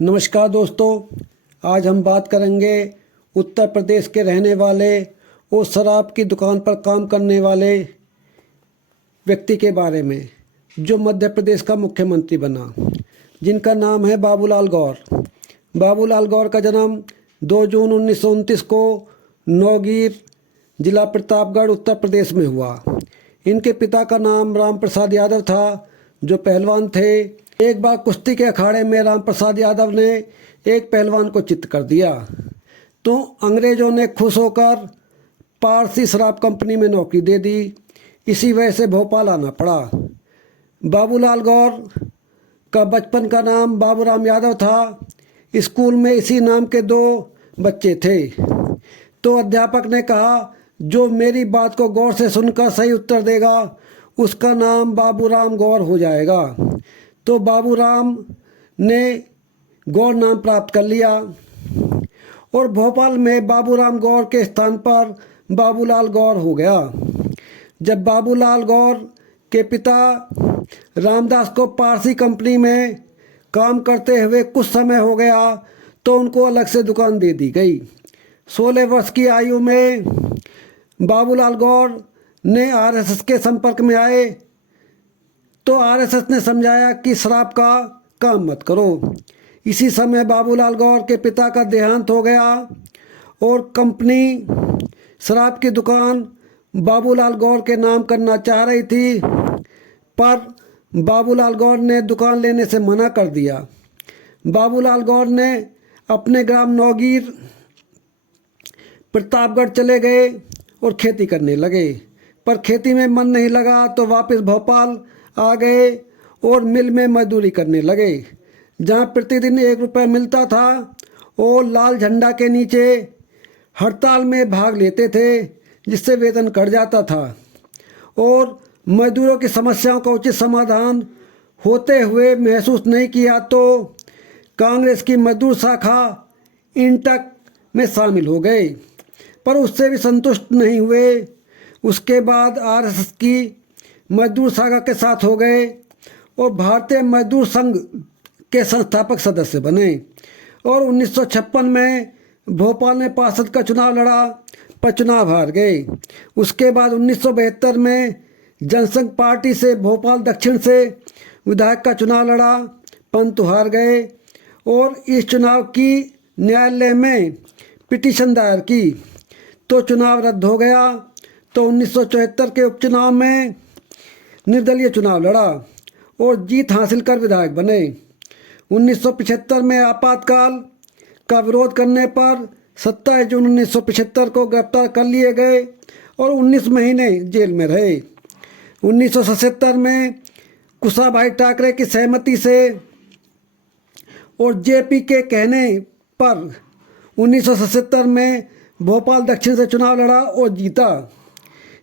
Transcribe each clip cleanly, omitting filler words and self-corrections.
नमस्कार दोस्तों, आज हम बात करेंगे उत्तर प्रदेश के रहने वाले और शराब की दुकान पर काम करने वाले व्यक्ति के बारे में जो मध्य प्रदेश का मुख्यमंत्री बना, जिनका नाम है बाबूलाल गौर। बाबूलाल गौर का जन्म 2 जून 1929 को नौगीर जिला प्रतापगढ़ उत्तर प्रदेश में हुआ। इनके पिता का नाम राम प्रसाद यादव था, जो पहलवान थे। एक बार कुश्ती के अखाड़े में राम प्रसाद यादव ने एक पहलवान को चित्त कर दिया, तो अंग्रेज़ों ने खुश होकर पारसी शराब कंपनी में नौकरी दे दी। इसी वजह से भोपाल आना पड़ा। बाबूलाल गौर का बचपन का नाम बाबूराम यादव था। स्कूल में इसी नाम के 2 बच्चे थे, तो अध्यापक ने कहा, जो मेरी बात को गौर से सुनकर सही उत्तर देगा उसका नाम बाबूराम गौर हो जाएगा। तो बाबूराम ने गौर नाम प्राप्त कर लिया और भोपाल में बाबूराम गौर के स्थान पर बाबूलाल गौर हो गया। जब बाबूलाल गौर के पिता रामदास को पारसी कंपनी में काम करते हुए कुछ समय हो गया, तो उनको अलग से दुकान दे दी गई। 16 वर्ष की आयु में बाबूलाल गौर ने आरएसएस के संपर्क में आए, तो आरएसएस ने समझाया कि शराब का काम मत करो। इसी समय बाबूलाल गौर के पिता का देहांत हो गया और कंपनी शराब की दुकान बाबूलाल गौर के नाम करना चाह रही थी, पर बाबूलाल गौर ने दुकान लेने से मना कर दिया। बाबूलाल गौर ने अपने ग्राम नौगीर प्रतापगढ़ चले गए और खेती करने लगे, पर खेती में मन नहीं लगा, तो वापस भोपाल आ गए और मिल में मजदूरी करने लगे, जहां प्रतिदिन 1 रुपये मिलता था और लाल झंडा के नीचे हड़ताल में भाग लेते थे, जिससे वेतन कट जाता था और मजदूरों की समस्याओं का उचित समाधान होते हुए महसूस नहीं किया, तो कांग्रेस की मजदूर शाखा इंटक में शामिल हो गए, पर उससे भी संतुष्ट नहीं हुए। उसके बाद आरएसएस की मजदूर शाखा के साथ हो गए और भारतीय मजदूर संघ के संस्थापक सदस्य बने और 1956 में भोपाल में पार्षद का चुनाव लड़ा, पर चुनाव हार गए। उसके बाद 1972 में जनसंघ पार्टी से भोपाल दक्षिण से विधायक का चुनाव लड़ा, परंतु हार गए और इस चुनाव की न्यायालय में पिटीशन दायर की, तो चुनाव रद्द हो गया। तो 1974 के उपचुनाव में निर्दलीय चुनाव लड़ा और जीत हासिल कर विधायक बने। 1975 में आपातकाल का विरोध करने पर 27 जून 1975 को गिरफ्तार कर लिए गए और 19 महीने जेल में रहे। 1977 में कुशाभाई ठाकरे की सहमति से और जेपी के कहने पर 1977 में भोपाल दक्षिण से चुनाव लड़ा और जीता।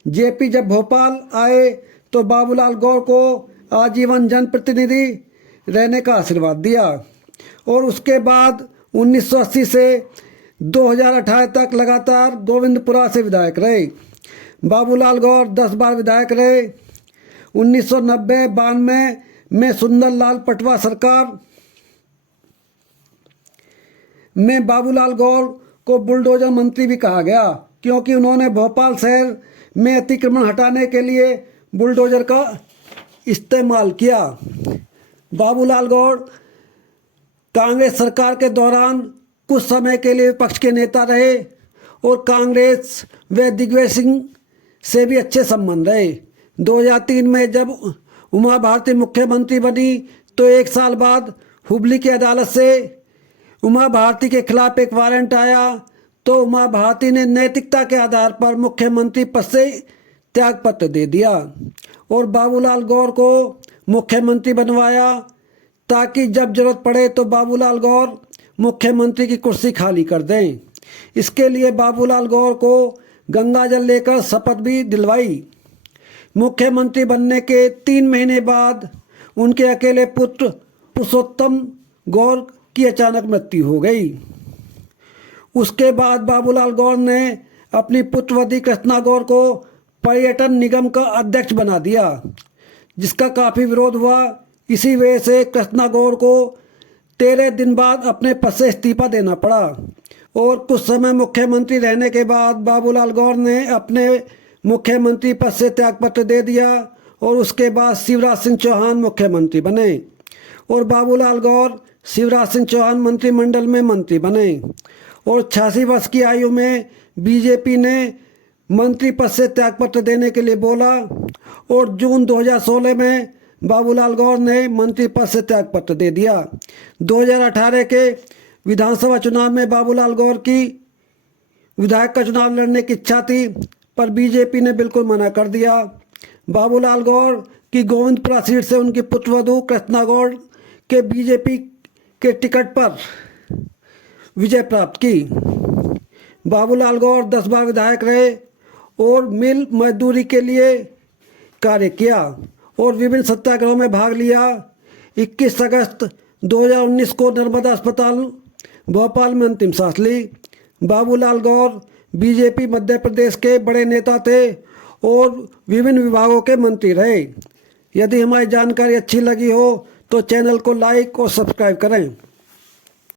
जेपी जब भोपाल आए तो बाबूलाल गौर को आजीवन जनप्रतिनिधि रहने का आशीर्वाद दिया और उसके बाद 1980 से 2018 तक लगातार गोविंदपुरा से विधायक रहे। बाबूलाल गौर 10 बार विधायक रहे। 1990-92 में सुंदरलाल पटवा सरकार में बाबूलाल गौर को बुलडोजर मंत्री भी कहा गया, क्योंकि उन्होंने भोपाल शहर में अतिक्रमण हटाने के लिए बुलडोजर का इस्तेमाल किया। बाबूलाल गौर कांग्रेस सरकार के दौरान कुछ समय के लिए विपक्ष के नेता रहे और कांग्रेस व दिग्विजय सिंह से भी अच्छे संबंध रहे। 2003 में जब उमा भारती मुख्यमंत्री बनी, तो 1 साल बाद हुबली की अदालत से उमा भारती के खिलाफ एक वारंट आया, तो उमा भारती ने नैतिकता के आधार पर मुख्यमंत्री पद से त्यागपत्र दे दिया और बाबूलाल गौर को मुख्यमंत्री बनवाया, ताकि जब जरूरत पड़े तो बाबूलाल गौर मुख्यमंत्री की कुर्सी खाली कर दें। इसके लिए बाबूलाल गौर को गंगाजल लेकर शपथ भी दिलवाई। मुख्यमंत्री बनने के 3 महीने बाद उनके अकेले पुत्र पुरुषोत्तम गौर की अचानक मृत्यु हो गई। उसके बाद बाबूलाल गौर ने अपनी पुत्रवती कृष्णा गौर को पर्यटन निगम का अध्यक्ष बना दिया, जिसका काफ़ी विरोध हुआ। इसी वजह से कृष्णा गौर को 13 दिन बाद अपने पद से इस्तीफा देना पड़ा और कुछ समय मुख्यमंत्री रहने के बाद बाबूलाल गौर ने अपने मुख्यमंत्री पद से त्यागपत्र दे दिया और उसके बाद शिवराज सिंह चौहान मुख्यमंत्री बने और बाबूलाल गौर शिवराज सिंह चौहान मंत्रिमंडल में मंत्री बने और 86 वर्ष की आयु में बीजेपी ने मंत्री पद से त्यागपत्र देने के लिए बोला और जून 2016 में बाबूलाल गौर ने मंत्री पद से त्यागपत्र दे दिया। 2018 के विधानसभा चुनाव में बाबूलाल गौर की विधायक का चुनाव लड़ने की इच्छा थी, पर बीजेपी ने बिल्कुल मना कर दिया। बाबूलाल गौर की गोविंदपुरा सीट से उनकी पुत्रवधू कृष्णा गौर के बीजेपी के टिकट पर विजय प्राप्त की। बाबूलाल गौर 10 बार विधायक रहे और मिल मजदूरी के लिए कार्य किया और विभिन्न सत्याग्रहों में भाग लिया। 21 अगस्त 2019 को नर्मदा अस्पताल भोपाल में अंतिम सांस ली। बाबूलाल गौर बीजेपी मध्य प्रदेश के बड़े नेता थे और विभिन्न विभागों के मंत्री रहे। यदि हमारी जानकारी अच्छी लगी हो तो चैनल को लाइक और सब्सक्राइब करें।